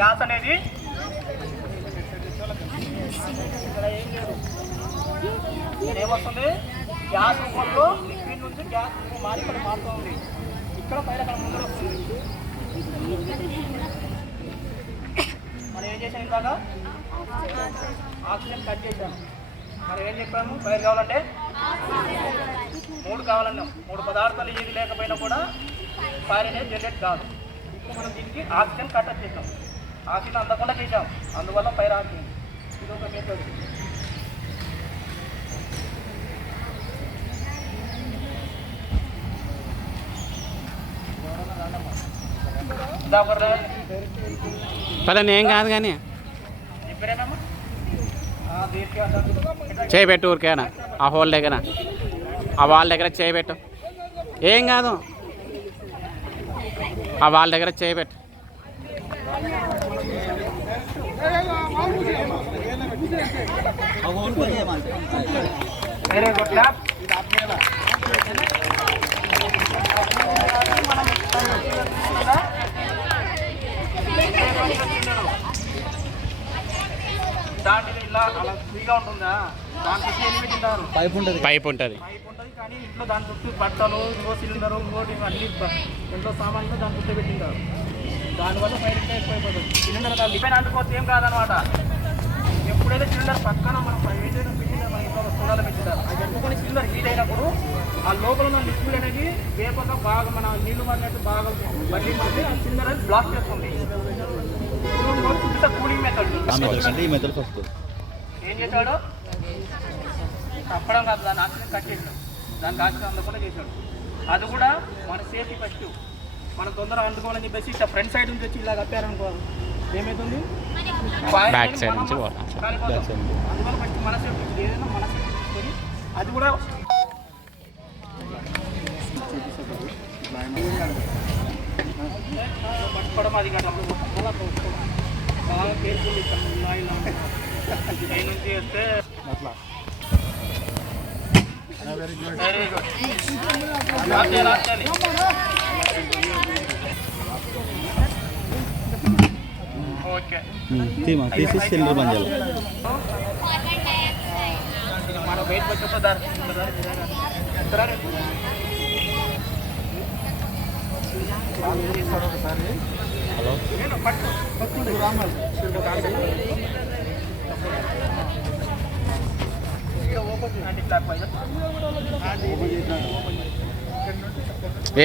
Gas అనేది ఏమొస్తుంది, gas రూపంలో లిక్విడ్ నుంచి గ్యాస్ మారి ఇక్కడ మారుతుంది. ఇక్కడ పైన అక్కడ ముందర వస్తుంది. మనం ఏం చేసాం, ఇందాక ఆక్సిజన్ కట్ చేసాము. మనం ఏం చెప్పాము, ఫైర్ కావాలంటే 3 కావాలన్నాం. 3 పదార్థాలు ఏది లేకపోయినా కూడా ఫైర్ అనేది జనరేట్ కాదు. ఇప్పుడు మనం దీనికి ఆక్సిజన్ కట్ చేసాం, ఆక్సిజన్ అందకుండా చేసాం, అందువల్ల ఫైర్ ఆక్సిజన్. ఇది ఒక మెథడ్. పదండి, ఏం కాదు కానీ చేయబెట్టు ఊరికేనా ఆ హోల్ దగ్గర, ఆ వాల్ దగ్గర చేయబెట్టు, ఏం కాదు, ఆ వాల్ దగ్గర చేయబెట్టు. దాంట్లో ఇలా అలా ఫ్రీగా ఉంటుందా, దాని చుట్టూ ఏమి పెట్టింటారు, పైప్ ఉంటుంది పైప్ ఉంటుంది. కానీ ఇంట్లో దాని చుట్టూ బట్టలు, ఇంకో సిలిండరు, ఇంకోటి అన్ని ఇంట్లో సామాన్లు దాని చుట్టూ పెట్టింటారు. దానివల్ల ఫైర్ ఇంకా ఎక్కువైపోతుంది. సిలిండర్ లిపైన అంటుకోవచ్చు, ఏం కాదనమాట. ఎప్పుడైతే సిలిండర్ పక్కన మనం ఏదైనా పెట్టినా మన ఇంట్లో చూడాలి పెట్టింటారు, అది ఎట్టుకొని సిలిండర్ హీట్ అయినప్పుడు ఆ లోపల ఉన్న లిక్విడ్ అనేది వేపక బాగా మన నీళ్లు మారినట్టు బాగా బట్టి పడితే ఆ సిలిండర్ అనేది బ్లాక్ చేస్తుంది. కూలింగ్ మెథడ్ ఏం చేశాడు, తప్పడం కాదు, దాని ఆక్సిజన్ కట్ చేశాడు, దానికి ఆక్సిజన్ అందకుండా చేశాడు. అది కూడా మన సేఫ్టీ ఫస్ట్. మనం తొందరగా అందుకోవాలని చెప్పేసి ఇట్లా ఫ్రంట్ సైడ్ నుంచి వచ్చి ఇలా కప్పారనుకో ఏమవుతుంది, బ్యాక్ సైడ్ నుంచి అందువల్ల ఫస్ట్ మన సేఫ్టీ, ఏదైనా మన సేఫ్టీ. అది కూడా పట్టుకోవడం, అది కాదు బాగా కేర్ఫుల్. ఇక్కడ ఉన్నాయి నుంచి వస్తే అట్లా వెరీ గుడ్. ఓకే, తీసి సిలిండర్ బంద్ చేయాలి. మన వెయిట్ వచ్చేస్తా ఒకసారి. హలో,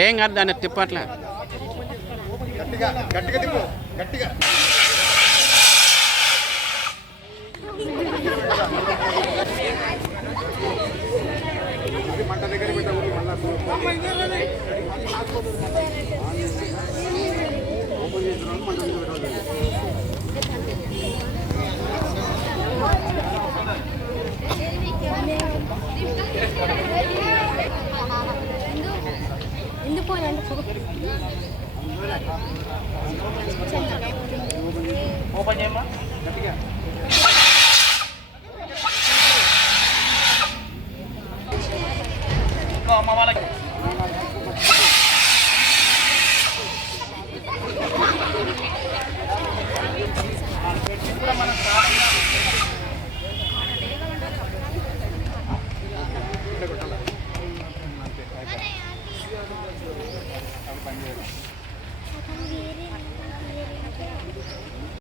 ఏం కాదు, దాన్ని తిప్పట్లే. గట్టిగా గట్టిగా తిప్పు, గట్టిగా. మంట దగ్గర పెట్టాలి. ఓపెన్ చేసిన మంట దగ్గర పెట్టాలి. ఓపెన్ చేయమ్మా గట్టిగా.